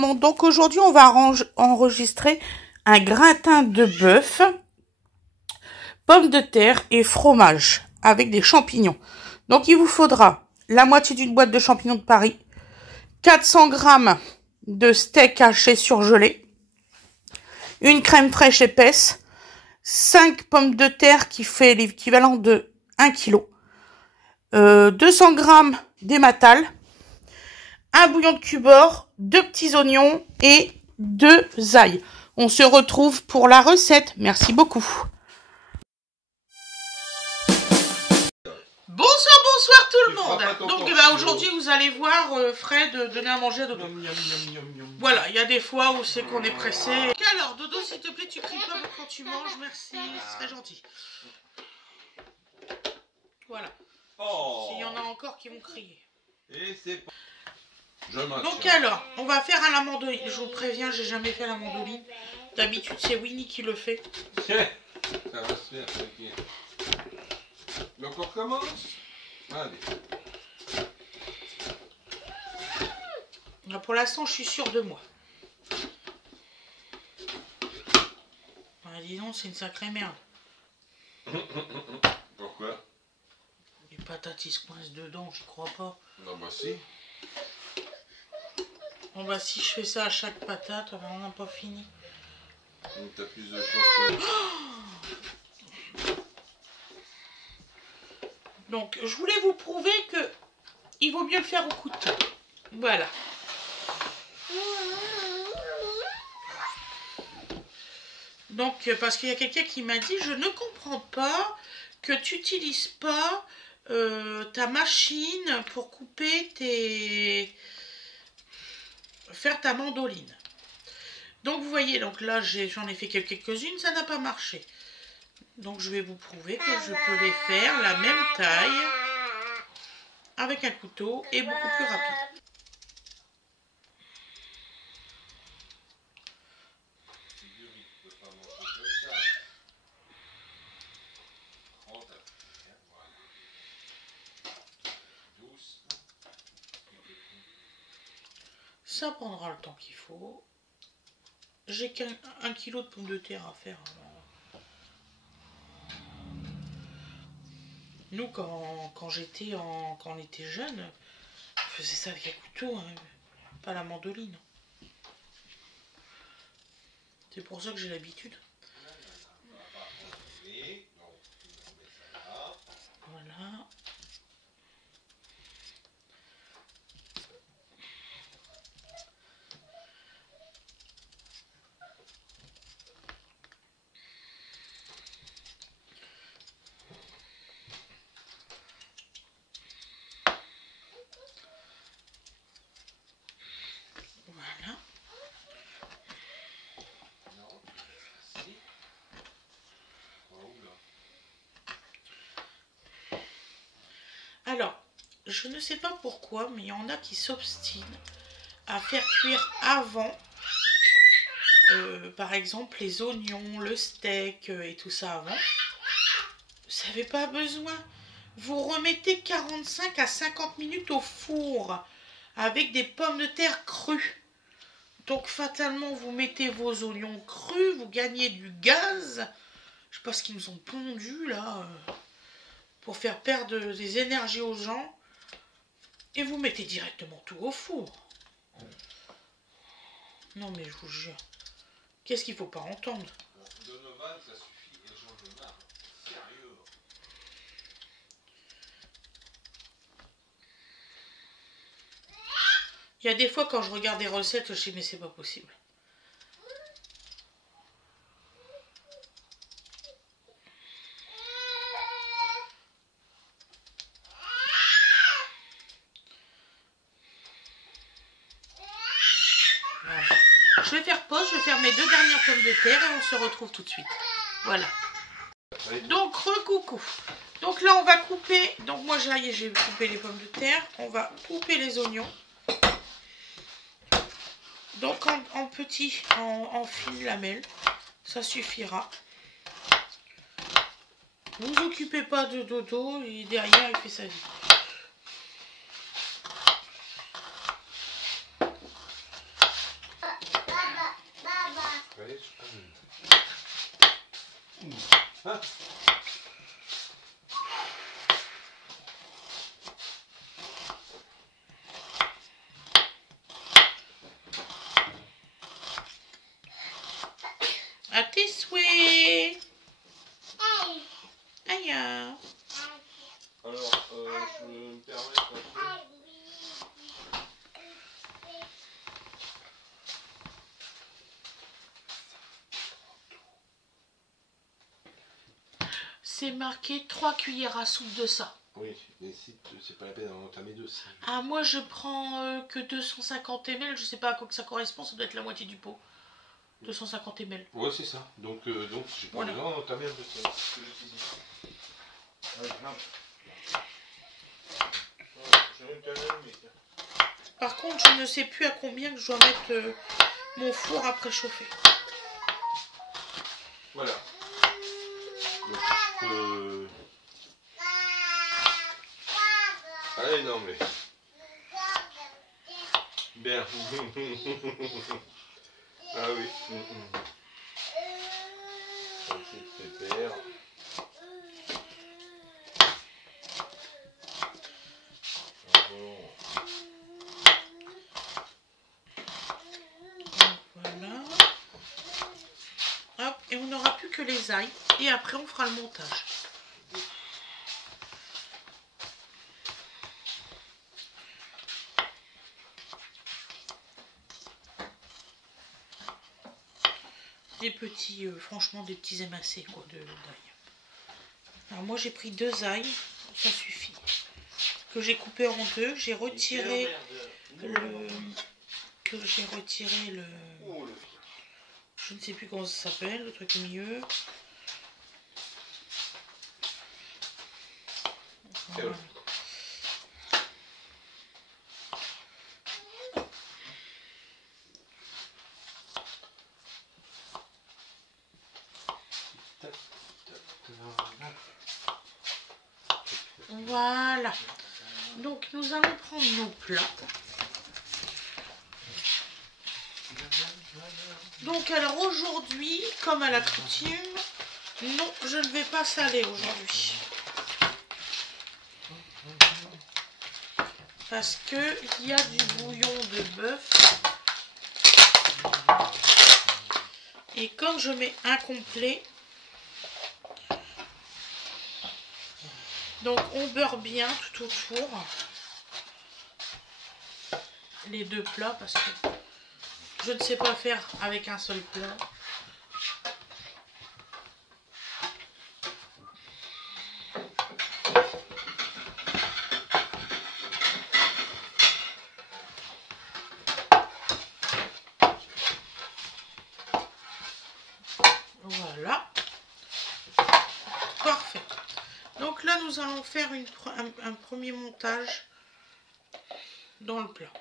monde. Donc aujourd'hui on va enregistrer un gratin de bœuf, pommes de terre et fromage avec des champignons. Donc il vous faudra la moitié d'une boîte de champignons de Paris, 400 g de steak haché surgelé, une crème fraîche épaisse, 5 pommes de terre qui fait l'équivalent de 1 kg, 200 g d'ématal, un bouillon de cubord, 2 petits oignons et 2 ail. On se retrouve pour la recette. Merci beaucoup. Bonsoir tout le monde. Donc aujourd'hui vous allez voir Fred donner à manger à Dodo. Voilà, il y a des fois où c'est qu'on est pressé. Alors Dodo, s'il te plaît, tu cries pas quand tu manges, merci, c'est très gentil. Voilà. S'il y en a encore qui vont crier. Et c'est donc alors, on va faire à la mandoline. Je vous préviens, j'ai jamais fait la mandoline. D'habitude, c'est Winnie qui le fait. Ça va se faire, t'inquiète. Donc on recommence. Allez. Là, pour l'instant, je suis sûre de moi. Ah, dis donc, c'est une sacrée merde. Pourquoi? Les patates, ils se coincent dedans, j'y crois pas. Non, bah si. Bon bah si je fais ça à chaque patate, on n'a pas fini. T'as plus de chance que... Donc je voulais vous prouver que il vaut mieux le faire au couteau. Voilà. Donc parce qu'il y a quelqu'un qui m'a dit, je ne comprends pas que tu n'utilises pas ta machine pour couper faire ta mandoline. Donc vous voyez, donc là j'en ai fait quelques-unes, ça n'a pas marché. Donc je vais vous prouver que je peux les faire la même taille avec un couteau et beaucoup plus rapide. Ça prendra le temps qu'il faut. J'ai qu'un kilo de pommes de terre à faire. Alors. Nous, quand on était jeunes, on faisait ça avec un couteau, hein, pas la mandoline. C'est pour ça que j'ai l'habitude. Voilà. Voilà. Alors, je ne sais pas pourquoi, mais il y en a qui s'obstinent à faire cuire avant, par exemple, les oignons, le steak et tout ça avant. Vous n'avez pas besoin. Vous remettez 45 à 50 minutes au four avec des pommes de terre crues. Donc fatalement, vous mettez vos oignons crus, vous gagnez du gaz. Je sais pas ce qu'ils nous ont pondu là, pour faire perdre des énergies aux gens. Et vous mettez directement tout au four. Non mais je vous jure. Qu'est-ce qu'il faut pas entendre? Donovan, ça suffit, et j'en ai marre. Sérieux. Il y a des fois quand je regarde des recettes, je dis mais c'est pas possible. Voilà. Je vais faire pause, je vais faire mes 2 dernières pommes de terre et on se retrouve tout de suite. Voilà. Donc recoucou. Donc là on va couper, donc moi j'ai coupé les pommes de terre, on va couper les oignons. Donc en petits, en fines lamelles, ça suffira. Ne vous occupez pas de Dodo, et derrière il fait sa vie. Hein? À tes souhaits. Aïe. Alors, je me permets un peu. C'est marqué 3 cuillères à soupe de ça. Oui, mais si c'est pas la peine d'en entamer deux. Ah, moi je prends que 250 ml, je sais pas à quoi que ça correspond, ça doit être la moitié du pot. 250 ml. Ouais, c'est ça. Donc j'ai pas Voilà. besoin d'entamer un peu ça. Par contre, je ne sais plus à combien que je dois mettre mon four à préchauffer. Voilà. Donc, allez, non mais... Bien. Ah oui. C'est super. Voilà. Hop, et on n'aura plus que les ailles. Et après, on fera le montage. Des petits, franchement, des petits émincés quoi, d'ail. Alors moi, j'ai pris 2 ailles, ça suffit. Que j'ai coupé en deux, j'ai retiré le... Je ne sais plus comment ça s'appelle, le truc au milieu. Voilà. Voilà. Donc nous allons prendre nos plats. Donc alors aujourd'hui, comme à l'accoutume, non, je ne vais pas saler aujourd'hui. Parce que il y a du bouillon de bœuf. Et comme je mets un complet, donc on beurre bien tout autour les deux plats parce que je ne sais pas faire avec un seul plat. Voilà. Parfait. Donc là, nous allons faire un premier montage dans le plat.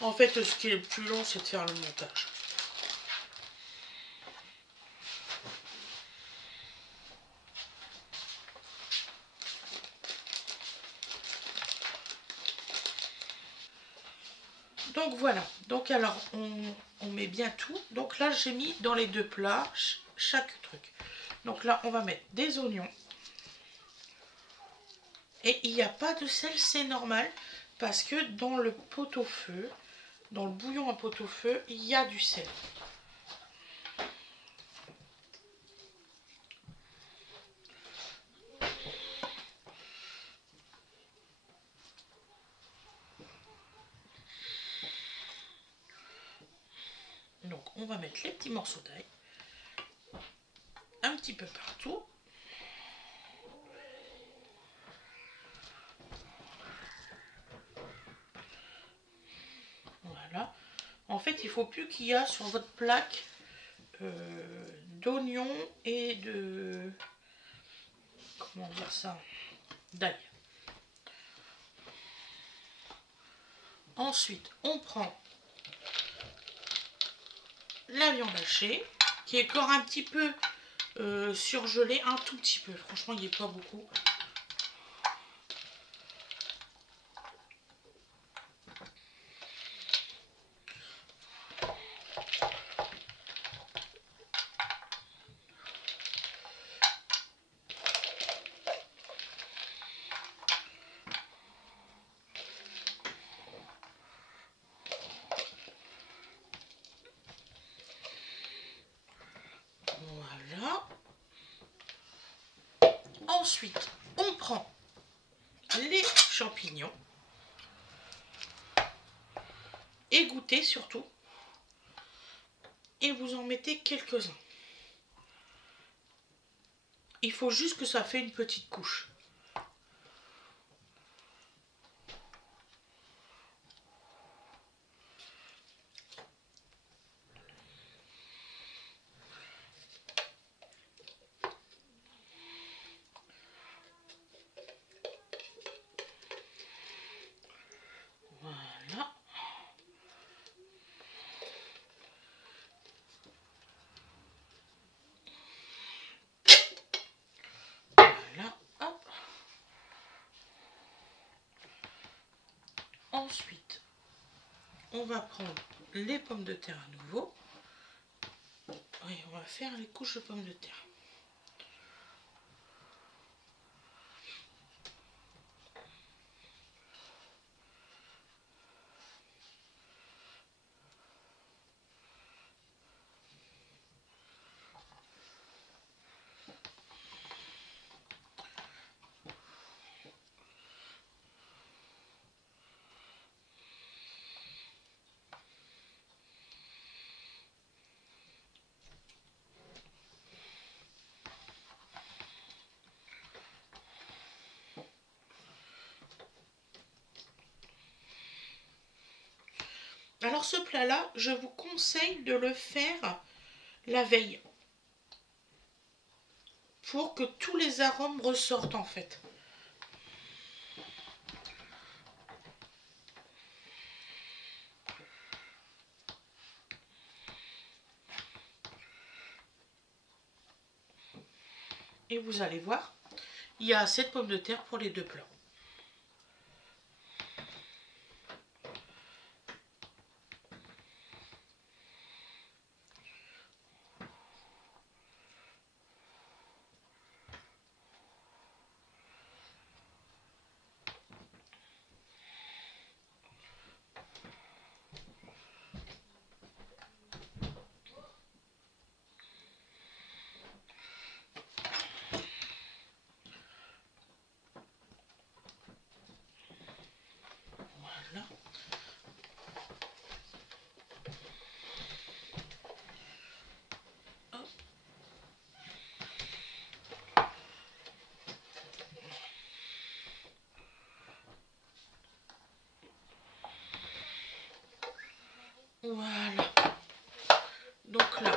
En fait, ce qui est le plus long, c'est de faire le montage. Donc voilà, donc alors on met bien tout. Donc là j'ai mis dans les deux plats chaque truc. Donc là on va mettre des oignons. Et il n'y a pas de sel, c'est normal. Parce que dans le pot-au-feu, dans le bouillon à pot-au-feu, il y a du sel. Donc on va mettre les petits morceaux d'ail. Un petit peu partout. Voilà. En fait, il faut plus qu'il y a sur votre plaque d'oignons et de... Comment dire ça? D'ail. Ensuite, on prend la viande hachée, qui est encore un petit peu surgelée, un tout petit peu. Franchement, il n'y est pas beaucoup. Ensuite, on prend les champignons. Égouttez surtout. Et vous en mettez quelques-uns. Il faut juste que ça fait une petite couche. Voilà. Voilà, hop. Ensuite, on va prendre les pommes de terre à nouveau. Oui, on va faire les couches de pommes de terre. Alors ce plat-là, je vous conseille de le faire la veille. Pour que tous les arômes ressortent en fait. Et vous allez voir, il y a assez de pommes de terre pour les deux plats. Voilà. Hop. Voilà. Donc là,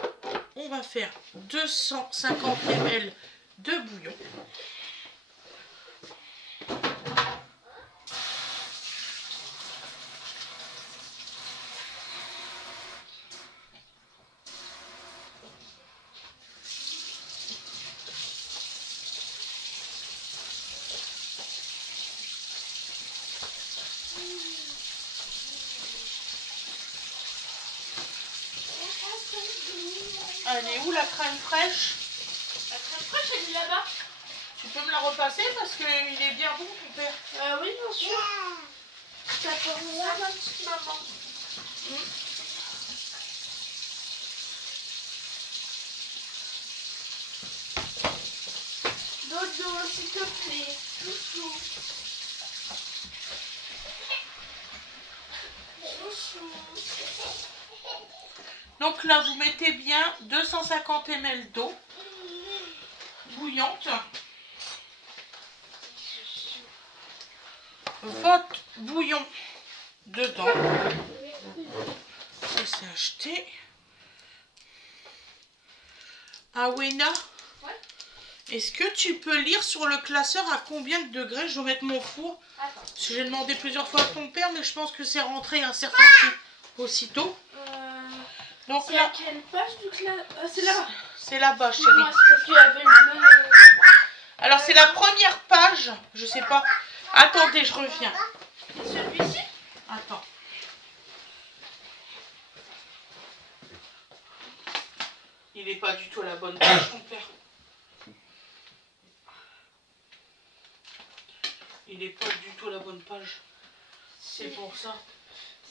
on va faire 250 ml de bouillon. Elle est où la crème fraîche? La crème fraîche, elle est là-bas. Tu peux me la repasser parce qu'il est bien bon ton père. Oui, bien sûr. Ça pour moi, ma petite maman. Dodo, s'il te plaît. Chouchou. Chouchou. Donc là, vous mettez bien 250 ml d'eau bouillante. Votre bouillon dedans. Ça, c'est acheté. Awena, Ouais. est-ce que tu peux lire sur le classeur à combien de degrés je dois mettre mon four? Attends. Parce que j'ai demandé plusieurs fois à ton père, mais je pense que c'est rentré un certain aussitôt. Donc C'est là, à quelle page du classeur? C'est là-bas. c'est là-bas, chérie. Moi, c'est parce qu'il y avait le bleu. Alors c'est la première page, je sais pas. Attendez, je reviens. Celui-ci? Attends. Il n'est pas du tout à la bonne page, ton père. Il n'est pas du tout à la bonne page. C'est pour ça.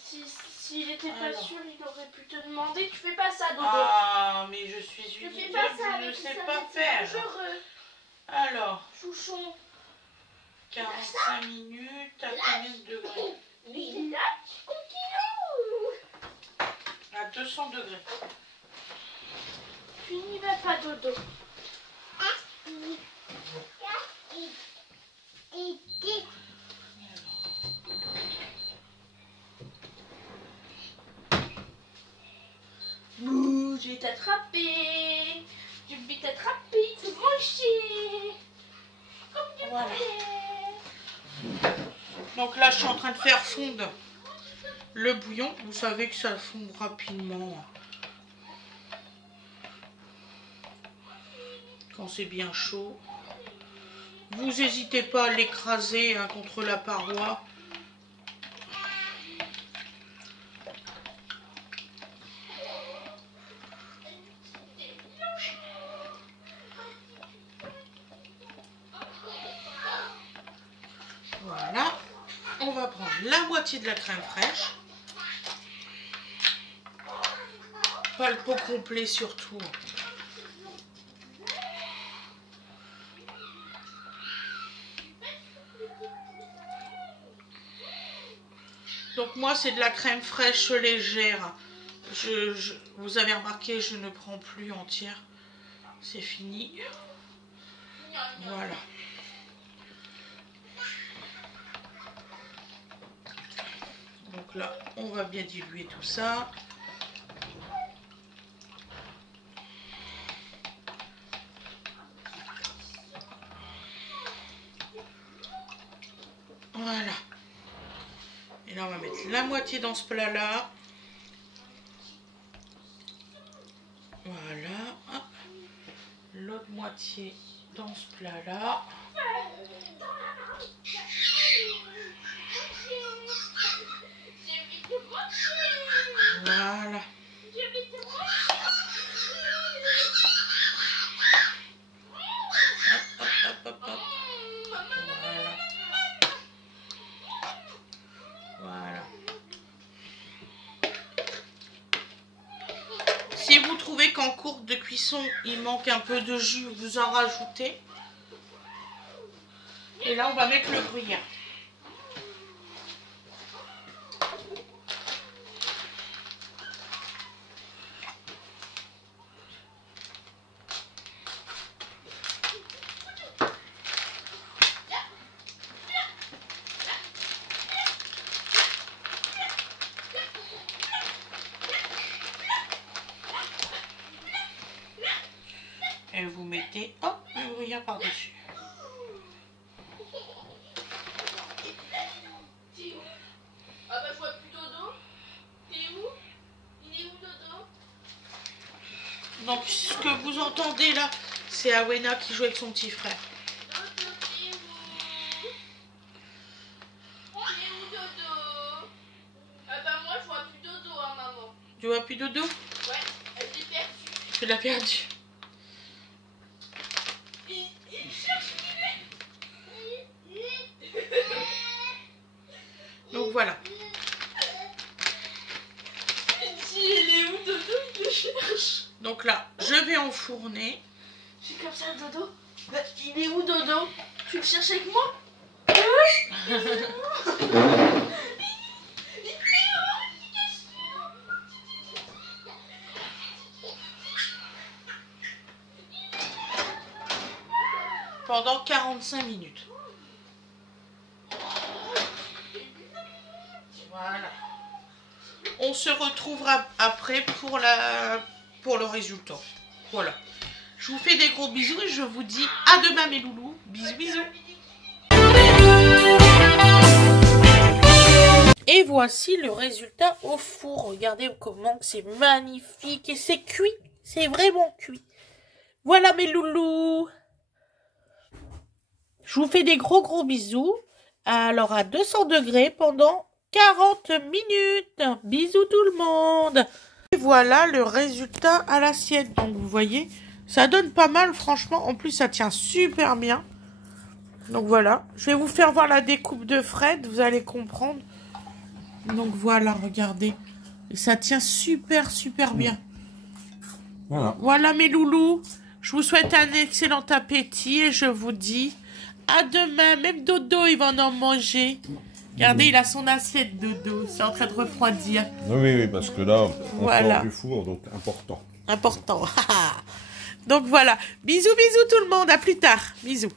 S'il était pas Alors. sûr, il aurait pu te demander. Tu fais pas ça, Dodo. Ah, mais je suis Tu une fais idiote, pas ça je ne avec sais ça, pas c'est faire. dangereux. Alors, chouchon. 45 minutes à combien de degrés? Mais là, tu continues. À 200 degrés. Tu n'y vas pas, dodo. Bouh, je vais t'attraper. Je vais t'attraper, te manger. Comme tu Voilà. voulais. Donc là, je suis en train de faire fondre le bouillon. Vous savez que ça fond rapidement quand c'est bien chaud. Vous n'hésitez pas à l'écraser contre la paroi. Voilà. On va prendre la moitié de la crème fraîche. Pas le pot complet surtout. Donc moi c'est de la crème fraîche légère. Vous avez remarqué, je ne prends plus entière. C'est fini. Voilà. Donc là, on va bien diluer tout ça. Voilà. Et là, on va mettre la moitié dans ce plat-là. Voilà. L'autre moitié dans ce plat-là. Voilà. Hop, hop, hop, hop. Voilà. Voilà. Si vous trouvez qu'en cours de cuisson, il manque un peu de jus, vous en rajoutez. Et là, on va mettre le gruyère. Et vous mettez, hop, le gruyère par-dessus. Ah bah je vois plus Dodo. T'es où? Il est où Dodo? Donc ce que vous entendez là, c'est Awena qui joue avec son petit frère. Dodo, t'es où? T'es où Dodo? Ah bah moi je vois plus Dodo, hein maman. Tu vois plus Dodo? Ouais, elle s'est perdue. Tu l'as perdu. Il cherche Donc voilà. il est où Dodo? Il le cherche. Donc là, je vais enfourner. Je suis comme ça Dodo. Il est où Dodo? Tu le cherches avec moi? Pendant 45 minutes. Voilà. On se retrouvera après pour le résultat. Voilà. Je vous fais des gros bisous et je vous dis à demain mes loulous. Bisous, bisous. Et voici le résultat au four. Regardez comment c'est magnifique et c'est cuit. C'est vraiment cuit. Voilà mes loulous. Je vous fais des gros bisous. Alors à 200 degrés pendant 40 minutes. Bisous tout le monde. Et voilà le résultat à l'assiette. Donc vous voyez, ça donne pas mal franchement. En plus ça tient super bien. Donc voilà. Je vais vous faire voir la découpe de Fred. Vous allez comprendre. Donc voilà, regardez. Et ça tient super bien. Voilà. Voilà mes loulous. Je vous souhaite un excellent appétit et je vous dis À demain. Même Dodo, il va en manger. Regardez, il a son assiette, Dodo. C'est en train de refroidir. Oui, parce que là, on Voilà. sort du four, donc important. Important. Donc voilà. Bisous, bisous tout le monde. À plus tard. Bisous.